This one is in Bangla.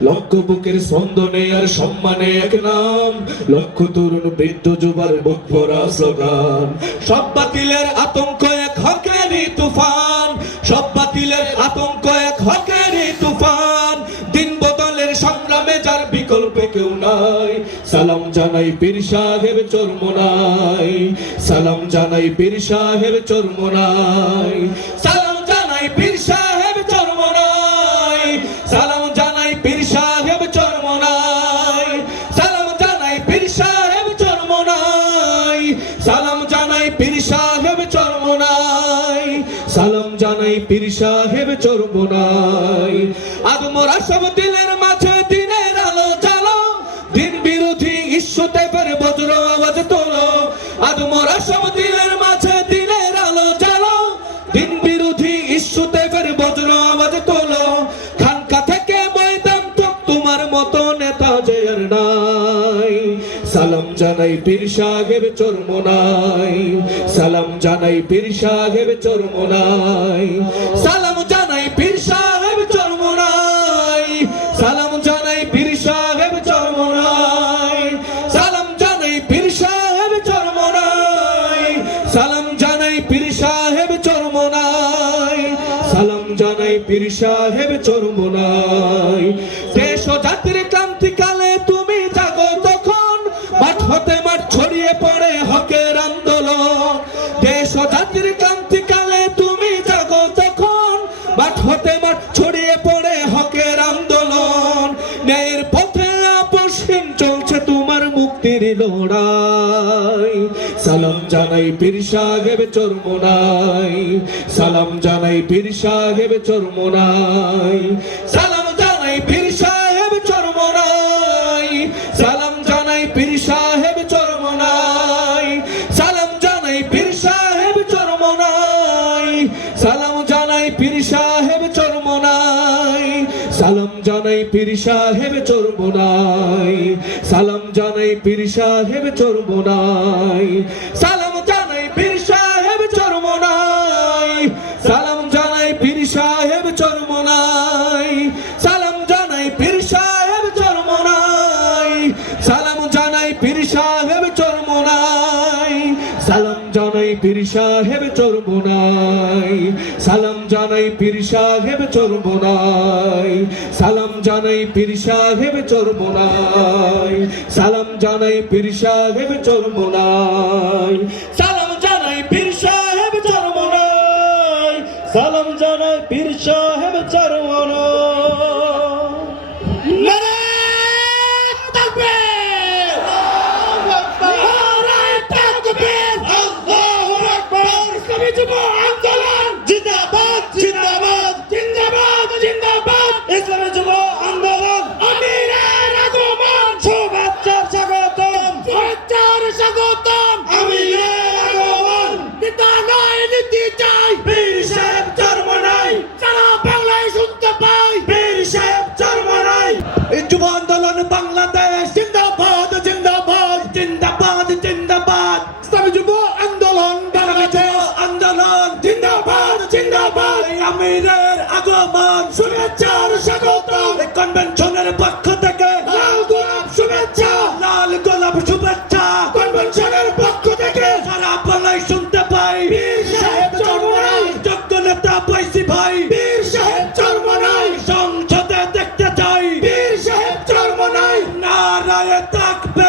লক্ষ বুকের স্পন্দনে আর সম্মানে এক নাম, লক্ষ তরুণ বৃদ্ধ যুবার বুক ভরা স্লোগান। সব বাতিলের আতঙ্ক এক হকেরই তুফান, সব বাতিলের আতঙ্ক এক হকেরই তুফান। দিন বদলের সংগ্রামে যার বিকল্প কেউ নাই, সালাম জানাই পীর সাহেব চরমোনাই, সালাম জানাই পীর সাহেব চরমোনাই, সালাম জানাই পীর সাহেব চরমোনাই, সালাম জানাই পীর সাহেব চরমোনাই, সালাম জানাই পীর সাহেব চরমোনাই, সালাম জানাই পীর সাহেব চরমোনাই, সালাম জানাই পীর সাহেব চরমোনাই। আজ মোরা সব দিলের মাঝে দিনের আলো জ্বালো, দিন বিরোধী ইস্যুতে ফের বজ্র আওয়াজ তোলো। আজ মোরা সব দিলের মাঝে দিনের আলো জ্বালো, দিন বিরোধী ইস্যুতে ফের বজ্র আওয়াজ তোলো। খানকা থেকে ময়দান তক তোমার মতো নেতা যে আর নাই, সালাম জানাই পীর সাহেব চরমোনাই, সালাম জানাই পীর সাহেব চরমোনাই, সালাম জানাই পীর সাহেব চরমোনাই, সালাম জানাই পীর সাহেব চরমোনাই, সালাম জানাই পীর সাহেব চরমোনাই, সালাম জানাই পীর সাহেব চরমোনাই, সালাম জানাই পীর সাহেব চরমোনাই। দেশ ও জাতির ক্রান্তিকালে তুমি জাগো তখন, মাঠ হতে মাঠ ছড়িয়ে পড়ে হকের আন্দোলন। দেশ ও জাতির ক্রান্তিকালে তুমি জাগো তখন, মাঠ হতে মাঠ ছড়িয়ে পড়ে হকের আন্দোলন। ন্যায়ের পথে আপসহীন চলছে তোমার মুক্তির লড়াই, সালাম জানাই পীর সাহেব চরমোনাই, সালাম জানাই পীর সাহেব চরমোনাই, সালাম জানাই পীর সাহেব চরমোনাই, সালাম জানাই পীর সাহেব চরমোনাই, সালাম জানাই পীর সাহেব চরমোনাই, সালাম জানাই পীর সাহেব চরমোনাই, সালাম জানাই পীর সাহেব চরমোনাই, সালাম জানাই পীর সাহেব চরমোনাই, সালাম জানাই পীর সাহেব চরমোনাই, সালাম জানাই পীর সাহেব চরমোনাই, সালাম জানাই পীর সাহেব চরমোনাই, সালাম জানাই পীর সাহেব চরমোনাই, সালাম জানাই পীর সাহেব চরমোনাই, সালাম জানাই পীর সাহেব চরমোনাই, সালাম জানাই পীর সাহেব চরমোনাই, সালাম জানাই পীর সাহেব চরমোনাই, সালাম জানাই পীর সাহেব চরমোনাই, সালাম জানাই পীর সাহেব চরমোনাই। যুব আন্দোলন বাংলাদেশ জিন্দাবাদ জিন্দাবাদ জিন্দাবাদ জিন্দাবাদ, ইসলামী যুব আন্দোলন বাংলাদেশ আন্দোলন জিন্দাবাদ জিন্দাবাদ। আমিরের আগমন শুভেচ্ছার স্বাগতম, কনভেনশনের পক্ষ থেকে লাল গোলাপ শুভেচ্ছা, লাল গোলাপ শুভেচ্ছা কনভেনশনের পক্ষ থেকে। সারা বাংলায় শুনতে পাই পীর সাহেব চরমোনাই, যোগ্য নেতা পাইছি ভাই পীর সাহেব চরমোনাই, সংসদে দেখতে চাই পীর সাহেব চরমোনাই। নারায়ে তাকবীর।